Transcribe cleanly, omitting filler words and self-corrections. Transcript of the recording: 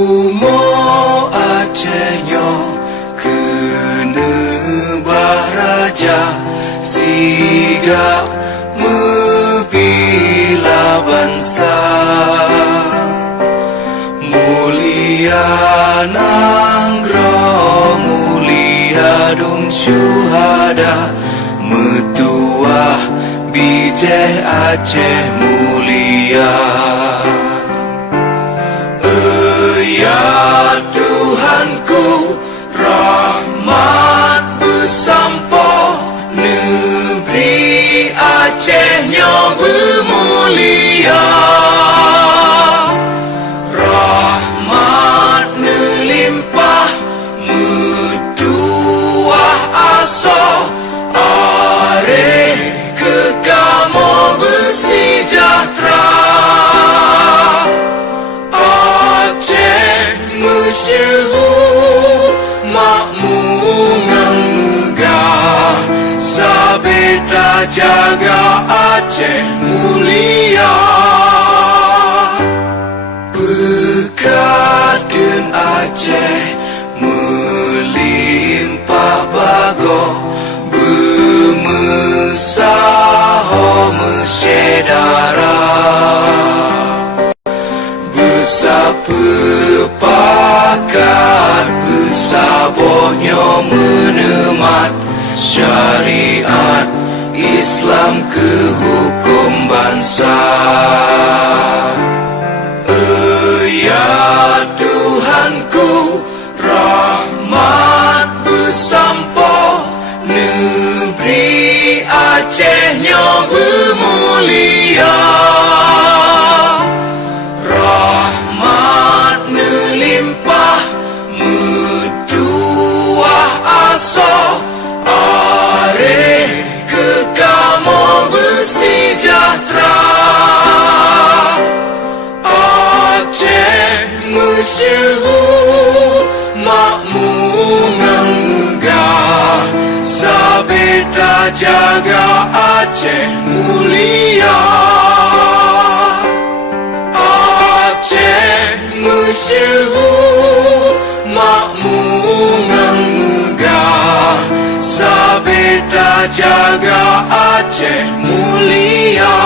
Kumo Acehnya kena baraja siga mebila bangsa mulia nanggro mulia dum syuhada metuah bijeh Aceh mulia. Ya Tuhanku, rahmat bersampo negeri Acehnya bermulia. Rahmat melimpah metuah aso are kekamo bersejahtera. Masyhur makmur ngang megah sabeda jaga Aceh mulia. Bekaden Aceh melimpah bago bermesaho mesyedara besapepakat besabohnya menemat syariat Islam ke hukum bangsa. Ya Tuhanku, rahmat bersampo negeri Acehnya bermulia. Melimpah metuah aso are kekamo bersejahtera. Aceh masyhur makmur ngang megah sabeda jaga Aceh mulia. Masyhur makmur ngang megah sabeda jaga Aceh mulia.